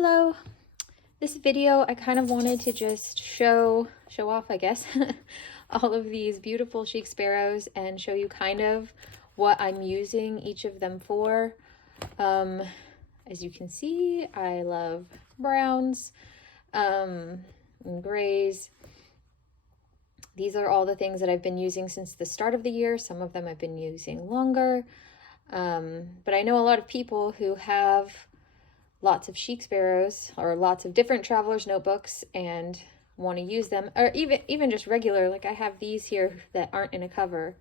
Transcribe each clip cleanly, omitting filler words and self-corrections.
Hello. This video I kind of wanted to just show off, I guess, all of these beautiful Chic Sparrows and show you kind of what I'm using each of them for. As you can see, I love browns and grays. These are all the things that I've been using since the start of the year. Some of them I've been using longer. But I know a lot of people who have lots of Chic Sparrows or lots of different travelers notebooks and want to use them, or even just regular, like I have these here that aren't in a cover,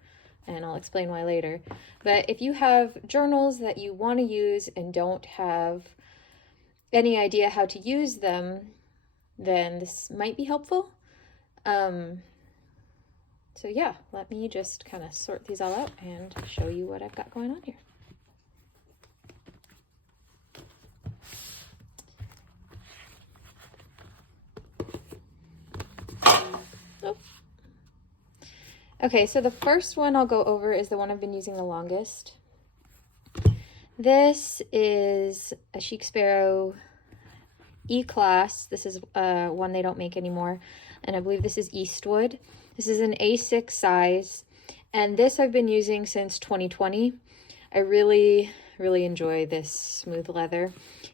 and I'll explain why later. But if you have journals that you want to use and don't have any idea how to use them, then this might be helpful. So yeah, let me just kind of sort these all out and show you what I've got going on here. Okay, so the first one I'll go over is the one I've been using the longest. This is a Chic Sparrow E-Class. This is one they don't make anymore, and I believe this is Eastwood. This is an A6 size, and this I've been using since 2020. I really enjoy this smooth leather.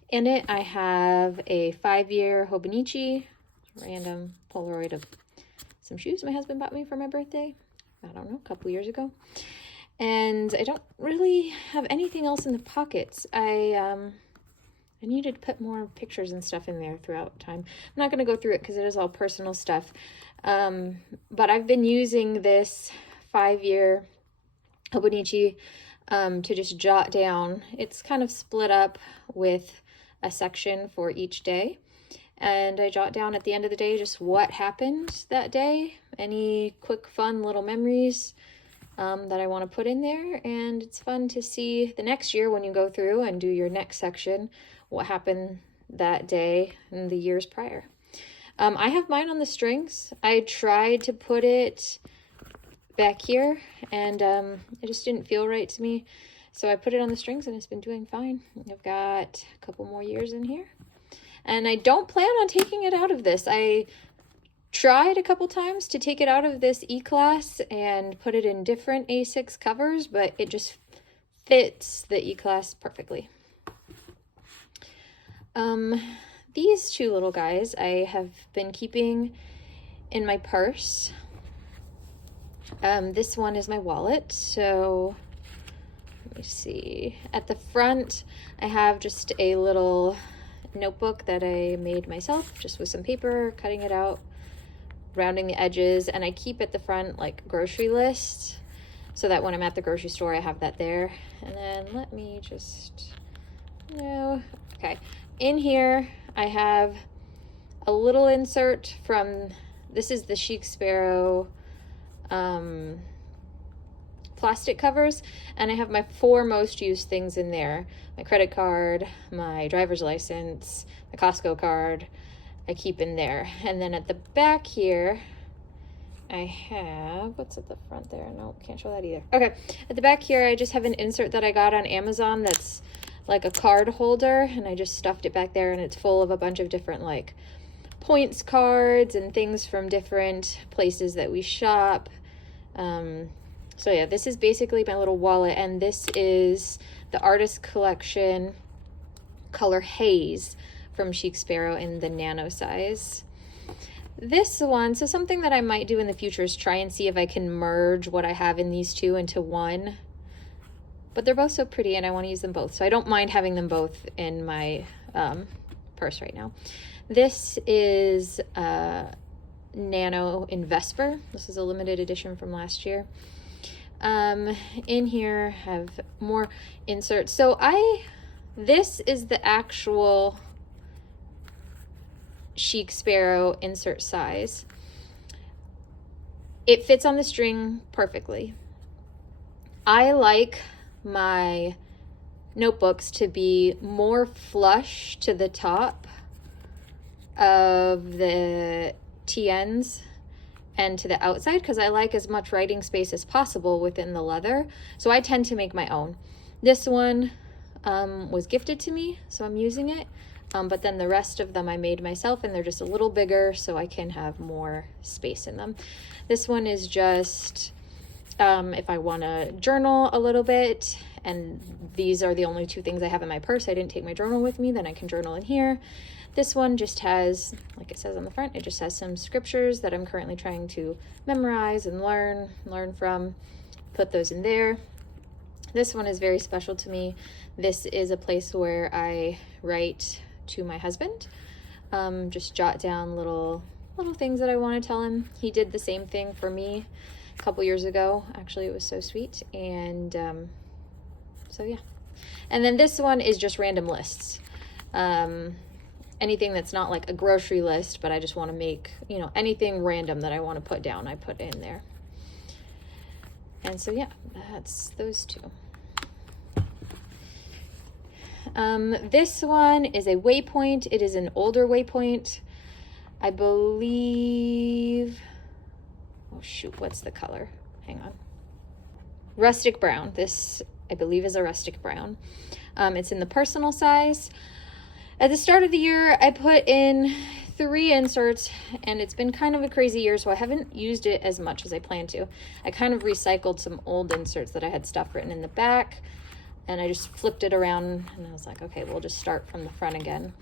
In it, I have a 5-year Hobonichi, random Polaroid of some shoes my husband bought me for my birthday. I don't know, a couple years ago. And I don't really have anything else in the pockets. I needed to put more pictures and stuff in there throughout time. I'm not going to go through it because it is all personal stuff. But I've been using this 5-year Hobonichi to just jot down. It's kind of split up with a section for each day. And I jot down at the end of the day just what happened that day, any quick fun little memories that I want to put in there. And it's fun to see the next year when you go through and do your next section, what happened that day and the years prior. I have mine on the strings. I tried to put it back here and it just didn't feel right to me. So I put it on the strings and it's been doing fine. I've got a couple more years in here. And I don't plan on taking it out of this. I tried a couple times to take it out of this E-Class and put it in different A6 covers, but it just fits the E-Class perfectly. These two little guys I have been keeping in my purse. This one is my wallet, so let me see. At the front, I have just a little notebook that I made myself, just with some paper, cutting it out, rounding the edges, and I keep at the front like grocery list so that when I'm at the grocery store I have that there. And then let me just okay, in here I have a little insert from, this is the Chic Sparrow plastic covers, and I have my 4 most used things in there. My credit card, my driver's license, my Costco card, I keep in there. And then at the back here, I have, what's at the front there? No, can't show that either. Okay, at the back here, I just have an insert that I got on Amazon that's like a card holder, and I just stuffed it back there, and it's full of a bunch of different like points cards and things from different places that we shop. So yeah, this is basically my little wallet, and this is the Artist Collection Color Haze from Chic Sparrow in the nano size. This one, so something that I might do in the future is try and see if I can merge what I have in these two into one. But they're both so pretty and I want to use them both, so I don't mind having them both in my purse right now. This is Nano in Vesper. This is a limited edition from last year. In here have more inserts. So this is the actual Chic Sparrow insert size. It fits on the string perfectly. I like my notebooks to be more flush to the top of the TNs and to the outside, because I like as much writing space as possible within the leather. So I tend to make my own. This one was gifted to me, so I'm using it. But then the rest of them I made myself, and they're just a little bigger so I can have more space in them. This one is just if I want to journal a little bit, and these are the only two things I have in my purse. I didn't take my journal with me, then I can journal in here. This one just has, like it says on the front, it just has some scriptures that I'm currently trying to memorize and learn from. Put those in there. This one is very special to me. This is a place where I write to my husband. Just jot down little things that I want to tell him. He did the same thing for me a couple years ago. Actually, it was so sweet. And so yeah. And then this one is just random lists. Anything that's not like a grocery list, but I just want to make, you know, anything random that I want to put down, I put in there. And so yeah, that's those two. This one is a Waypoint. It is an older Waypoint. I believe, oh shoot, what's the color? Hang on. Rustic brown. This, I believe, is a rustic brown. It's in the personal size. At the start of the year, I put in 3 inserts, and it's been kind of a crazy year, so I haven't used it as much as I planned to. I kind of recycled some old inserts that I had stuff written in the back, and I just flipped it around, and I was like, okay, we'll just start from the front again.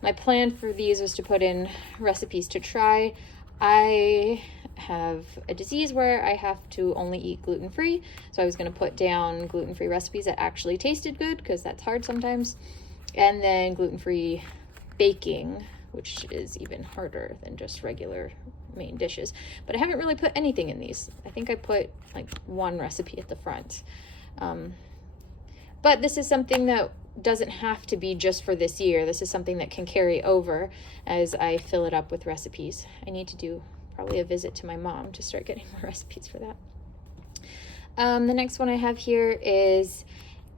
My plan for these was to put in recipes to try. I have a disease where I have to only eat gluten-free, so I was going to put down gluten-free recipes that actually tasted good, because that's hard sometimes. And then gluten-free baking, which is even harder than just regular main dishes. But I haven't really put anything in these. I think I put like 1 recipe at the front. But this is something that doesn't have to be just for this year. This is something that can carry over as I fill it up with recipes. I need to do probably a visit to my mom to start getting more recipes for that. The next one I have here is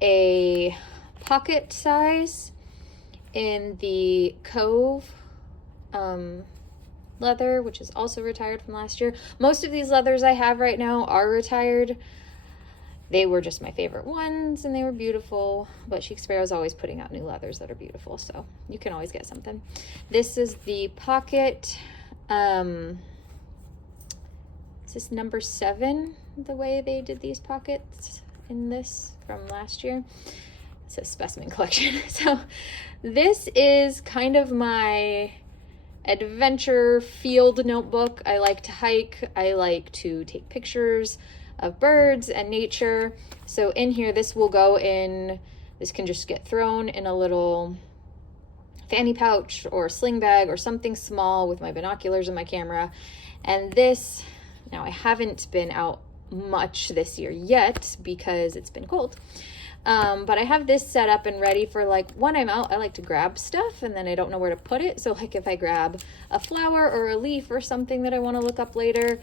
a pocket size in the Cove leather, which is also retired from last year. Most of these leathers I have right now are retired. They were just my favorite ones, and they were beautiful, but Chic Sparrow is always putting out new leathers that are beautiful, so you can always get something. This is the pocket. Is this number 7, the way they did these pockets in this from last year? It says specimen collection. So this is kind of my adventure field notebook. I like to hike. I like to take pictures of birds and nature. So in here, this will go in, this can just get thrown in a little fanny pouch or sling bag or something small with my binoculars and my camera. And this, now I haven't been out much this year yet because it's been cold. But I have this set up and ready for, like, when I'm out, I like to grab stuff and then I don't know where to put it. So like if I grab a flower or a leaf or something that I want to look up later,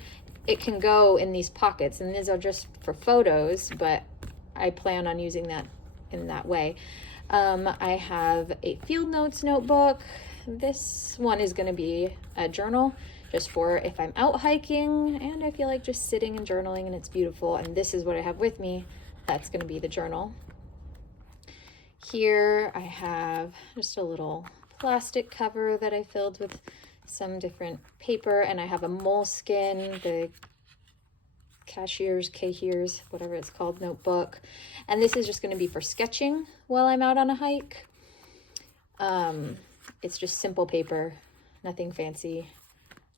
it can go in these pockets, and these are just for photos, but I plan on using that in that way. I have a field notes notebook. This one is going to be a journal just for if I'm out hiking and I feel like just sitting and journaling and it's beautiful. And this is what I have with me. That's going to be the journal. Here I have just a little plastic cover that I filled with some different paper, and I have a moleskin, the Cahiers, whatever it's called, notebook. And this is just going to be for sketching while I'm out on a hike. It's just simple paper, nothing fancy,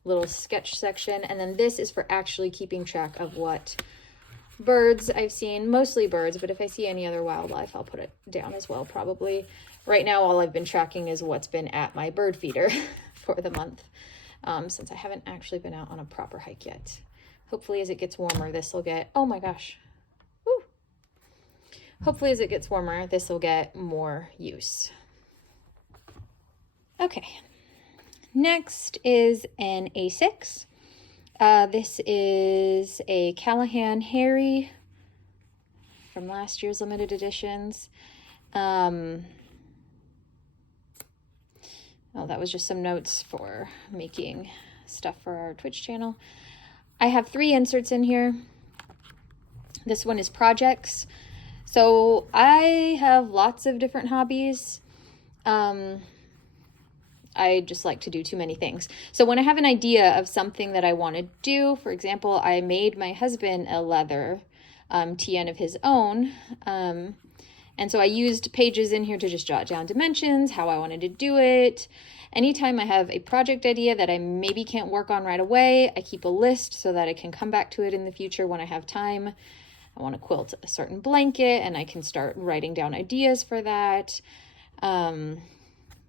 little sketch section. And then this is for actually keeping track of what birds I've seen, mostly birds, but if I see any other wildlife, I'll put it down as well, probably. Right now, all I've been tracking is what's been at my bird feeder for the month, since I haven't actually been out on a proper hike yet. Hopefully as it gets warmer, this will get, oh my gosh. Woo. Hopefully as it gets warmer, this will get more use. Okay, next is an A6. This is a Callaghan Harry from last year's limited editions. Oh, that was just some notes for making stuff for our Twitch channel. I have 3 inserts in here. This one is projects. So I have lots of different hobbies. I just like to do too many things. So when I have an idea of something that I want to do, for example, I made my husband a leather TN of his own. And so I used pages in here to just jot down dimensions, how I wanted to do it. Anytime I have a project idea that I maybe can't work on right away, I keep a list so that I can come back to it in the future when I have time. I want to quilt a certain blanket and I can start writing down ideas for that.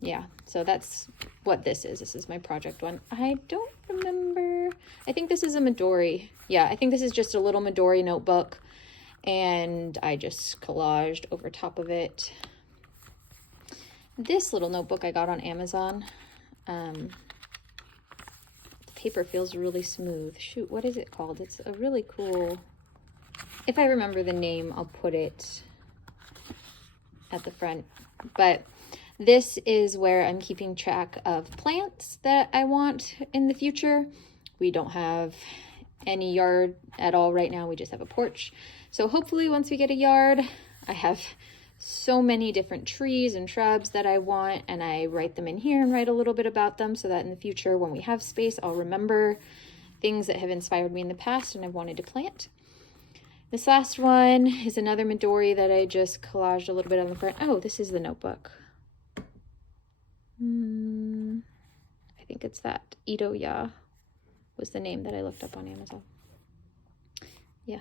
Yeah, so that's what this is. This is my project one. I don't remember. I think this is a Midori. Yeah, I think this is just a little Midori notebook. And I just collaged over top of it. This little notebook I got on Amazon. The paper feels really smooth. Shoot, what is it called? It's a really cool... If I remember the name, I'll put it at the front. But this is where I'm keeping track of plants that I want in the future. We don't have any yard at all right now. We just have a porch. So hopefully once we get a yard, I have so many different trees and shrubs that I want, and I write them in here and write a little bit about them so that in the future when we have space, I'll remember things that have inspired me in the past and I've wanted to plant. This last one is another Midori that I just collaged a little bit on the front. Oh, this is the notebook. I think it's that. Ito-ya was the name that I looked up on Amazon. Yeah.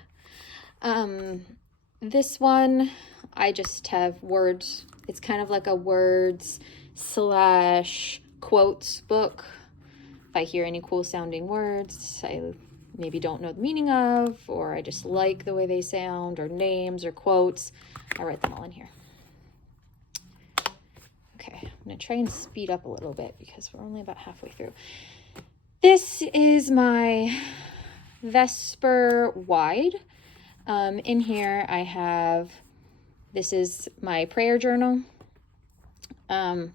This one, I just have words. It's kind of like a words / quotes book. If I hear any cool sounding words, I maybe don't know the meaning of, or I just like the way they sound, or names or quotes, I write them all in here. Okay, I'm gonna try and speed up a little bit because we're only about halfway through. This is my Vesper wide. In here I have, this is my prayer journal. I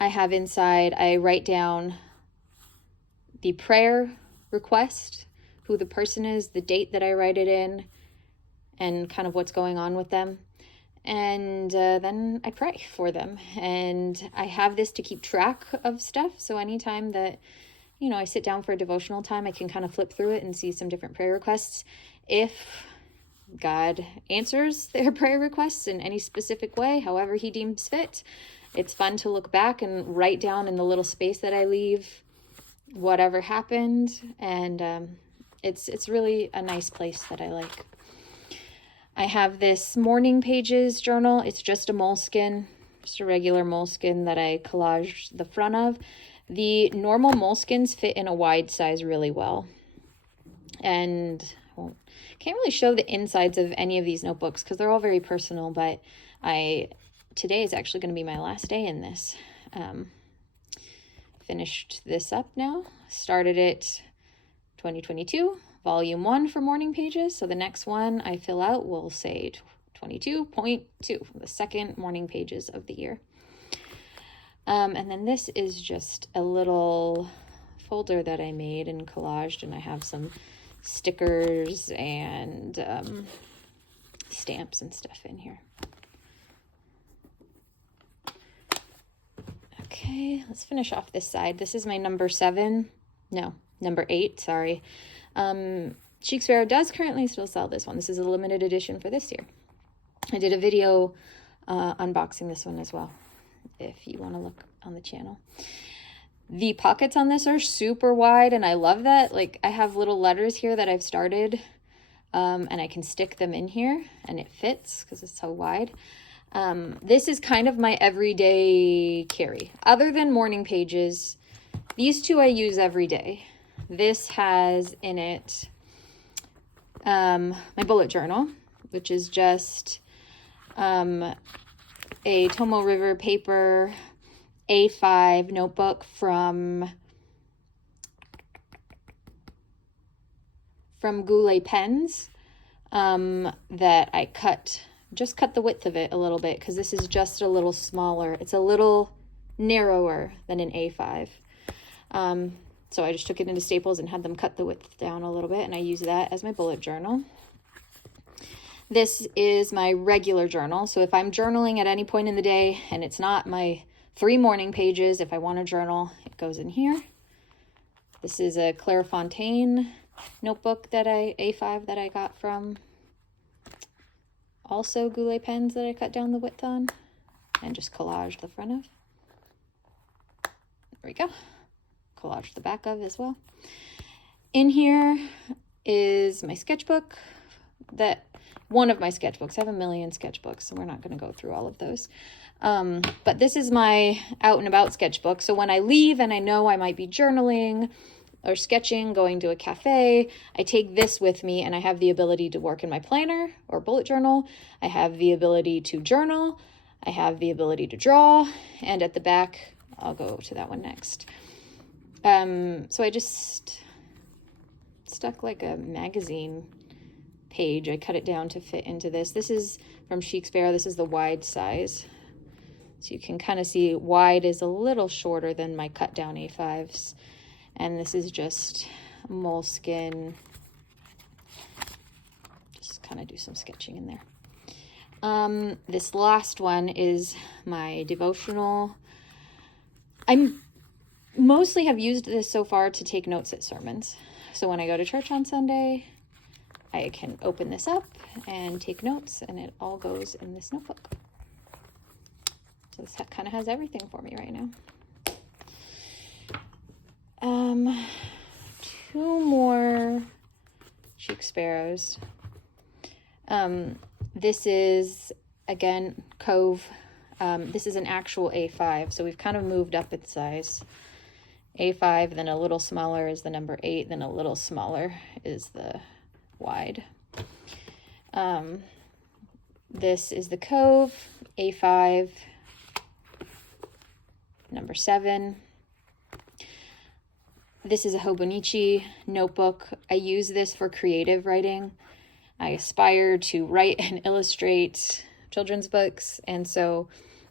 have inside, I write down the prayer request, who the person is, the date that I write it in, and kind of what's going on with them. And then I pray for them. And I have this to keep track of stuff. So anytime that, you know, I sit down for a devotional time, I can kind of flip through it and see some different prayer requests. If God answers their prayer requests in any specific way, however he deems fit, it's fun to look back and write down in the little space that I leave whatever happened. And it's really a nice place that I like. I have this morning pages journal. It's just a moleskin, just a regular moleskin that I collaged the front of. The normal moleskins fit in a wide size really well. And I can't really show the insides of any of these notebooks because they're all very personal, but today is actually going to be my last day in this. Finished this up now. Started it 2022, volume 1 for morning pages. So the next one I fill out will say 22.2, the second morning pages of the year. And then this is just a little folder that I made and collaged, and I have some stickers and stamps and stuff in here. Okay, let's finish off this side. This is my number 8, sorry. Chic Sparrow does currently still sell this one. This is a limited edition for this year. I did a video unboxing this one as well, if you want to look on the channel. The pockets on this are super wide, and I love that. Like, I have little letters here that I've started, and I can stick them in here, and it fits because it's so wide. This is kind of my everyday carry. Other than morning pages, these two I use every day. This has in it my bullet journal, which is just a Tomo River paper A5 notebook from Goulet pens that I cut the width of it a little bit because this is just a little smaller. It's a little narrower than an A5. So I just took it into Staples and had them cut the width down a little bit, and I use that as my bullet journal. This is my regular journal. So if I'm journaling at any point in the day and it's not my 3 morning pages. If I want to journal, it goes in here. This is a Claire Fontaine notebook that A5 that I got from also Goulet pens that I cut down the width on and just collaged the front of. There we go. Collaged the back of as well. In here is my sketchbook, one of my sketchbooks. I have a million sketchbooks, so we're not going to go through all of those. But this is my out and about sketchbook. So when I leave and I know I might be journaling or sketching, going to a cafe, I take this with me and I have the ability to work in my planner or bullet journal. I have the ability to journal. I have the ability to draw. And at the back, I'll go to that one next. So I just stuck like a magazine page. I cut it down to fit into this. This is from Chic Sparrow. This is the wide size. So you can kind of see wide is a little shorter than my cut down A5s. And this is just moleskin. Just kind of do some sketching in there. This last one is my devotional. I mostly have used this so far to take notes at sermons. So when I go to church on Sunday, I can open this up and take notes, and it all goes in this notebook. So this kind of has everything for me right now. 2 more Chic Sparrows. This is, again, Cove. This is an actual A5, so we've kind of moved up in size. A5, then a little smaller is the number 8, then a little smaller is the wide. This is the Cove, A5, number 7. This is a Hobonichi notebook. I use this for creative writing. I aspire to write and illustrate children's books, and so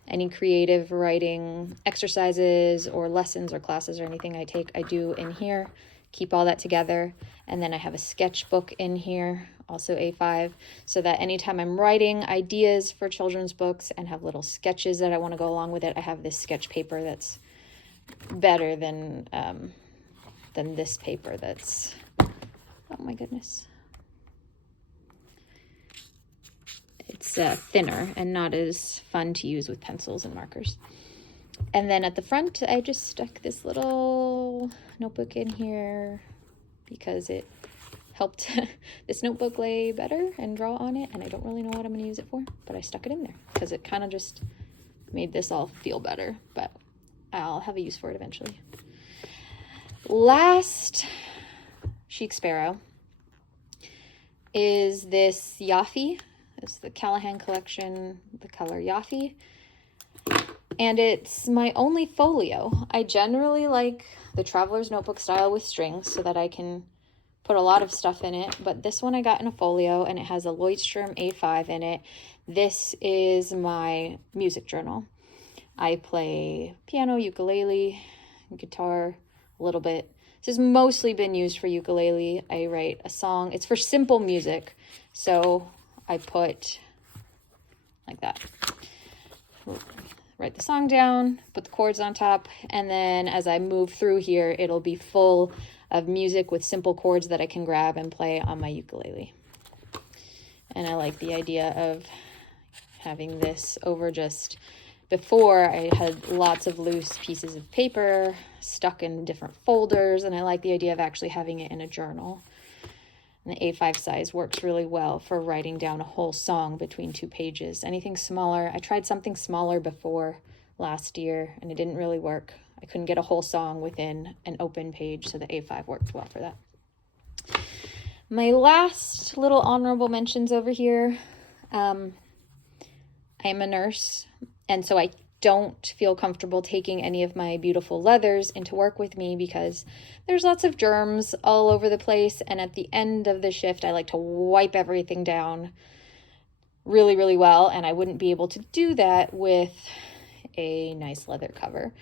any creative writing exercises or lessons or classes or anything I take, I do in here. Keep all that together. And then I have a sketchbook in here, also A5, so that anytime I'm writing ideas for children's books and have little sketches that I want to go along with it, I have this sketch paper that's better than this paper that's, oh my goodness. It's thinner and not as fun to use with pencils and markers. And then at the front, I just stuck this little notebook in here because it helped this notebook lay better and draw on it. And I don't really know what I'm going to use it for, but I stuck it in there because it kind of just made this all feel better. But I'll have a use for it eventually. Last Chic Sparrow is this Yaffe. It's the Callaghan collection, the color Yaffe. And it's my only folio. I generally like the Traveler's Notebook style with strings so that I can put a lot of stuff in it. But this one I got in a folio, and it has a Lloydstrom A5 in it. This is my music journal. I play piano, ukulele, guitar, a little bit. This has mostly been used for ukulele. I write a song. It's for simple music. So I put like that. Write the song down, put the chords on top, and then as I move through here, it'll be full of music with simple chords that I can grab and play on my ukulele. And I like the idea of having this over just before. I had lots of loose pieces of paper stuck in different folders, and I like the idea of actually having it in a journal. And the A5 size works really well for writing down a whole song between 2 pages. Anything smaller, I tried something smaller before last year, and it didn't really work. I couldn't get a whole song within an open page, so the A5 worked well for that. My last little honorable mentions over here. I am a nurse, and so I don't feel comfortable taking any of my beautiful leathers into work with me because there's lots of germs all over the place, and at the end of the shift I like to wipe everything down really, really well, and I wouldn't be able to do that with a nice leather cover.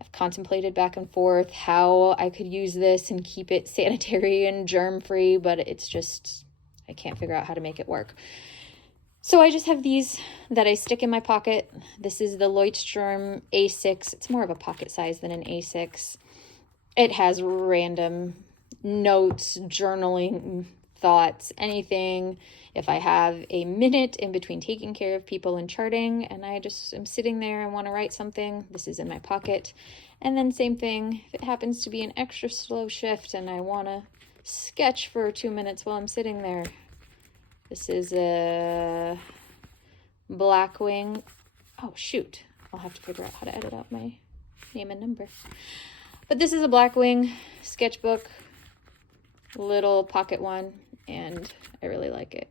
I've contemplated back and forth how I could use this and keep it sanitary and germ-free, but it's just, I can't figure out how to make it work. So I just have these that I stick in my pocket. This is the Leuchtturm A6. It's more of a pocket size than an A6. It has random notes, journaling, thoughts, anything. If I have a minute in between taking care of people and charting and I just am sitting there and want to write something, this is in my pocket. And then same thing, if it happens to be an extra slow shift and I want to sketch for 2 minutes while I'm sitting there, this is a Blackwing. Oh, shoot. I'll have to figure out how to edit out my name and number. But this is a Blackwing sketchbook, little pocket one, and I really like it.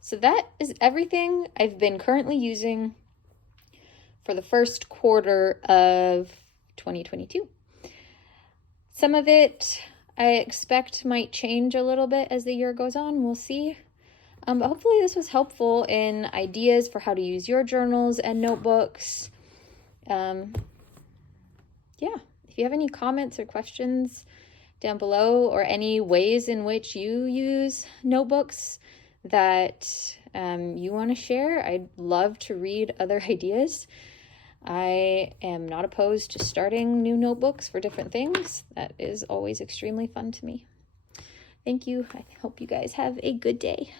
So that is everything I've been currently using for the first quarter of 2022. Some of it I expect might change a little bit as the year goes on. We'll see. But hopefully this was helpful in ideas for how to use your journals and notebooks. Yeah, if you have any comments or questions down below, or any ways in which you use notebooks that you want to share, I'd love to read other ideas. I am not opposed to starting new notebooks for different things. That is always extremely fun to me. Thank you. I hope you guys have a good day.